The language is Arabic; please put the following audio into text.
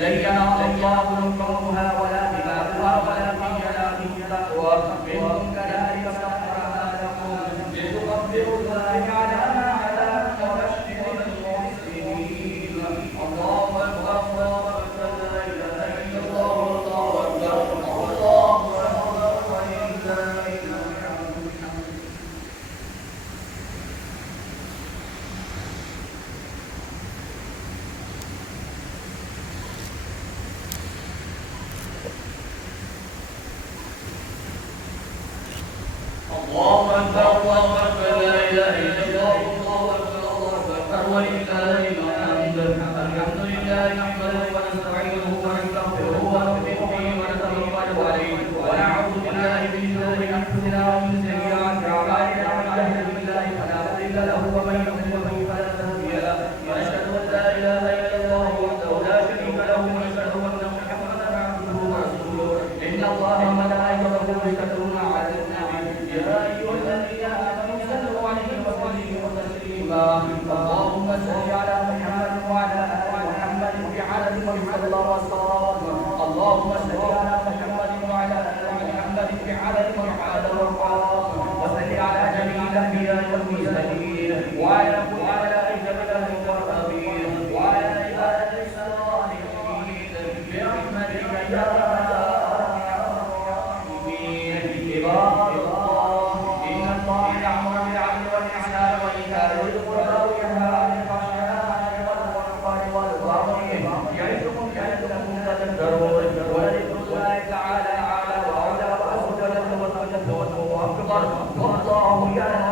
لن ينال الله لحومها ولا دماؤها ولكن يناله التقوى منكم كذلك سخرها لكم لتكبروا الله على ما هداكم وبشر المحسنين. الله اكبر الله اكبر لا اله الا الله الله اكبر الله اكبر ولله الحمد. الله أكبر الله أكبر لا إله إلا الله الله أكبر الله أكبر ولله الحمد. الحمد لله نحمده ونستعينه ونستغفره ونؤمن به ونتوكل عليه ونعوذ بالله من شرور أنفسنا ومن سيئات أعمالنا من يهده الله فلا مضل له ومن يضلل فلا هادي له ونشهد أن لا إله إلا الله وحده لا شريك له ونشهد أن محمدا عبده ورسوله. إن الله وملائكته يصلون على النبي يا أيها الذين آمنوا صلوا عليه وسلموا تسليما. اللهم صل على محمد وعلى آل محمد بعدد من صلى وصام. اللهم صل على محمد وعلى آل محمد بعدد من عاد وقام. وصل على جميع الأنبياء والمرسلين وعلى كل ملائكة الله المقربين وعلى عباد الصالحين برحمتك يا الراحمين. عباد الله إن الله يأمر بالعدل والإحسان وإيتاء ذي القربى وينهى عن الفحشاء والمنكر والبغي يعظكم لعلكم تذكرون. ولذكر الله تعالى أعلى وأولى وأجل والله أكبر والله يعلم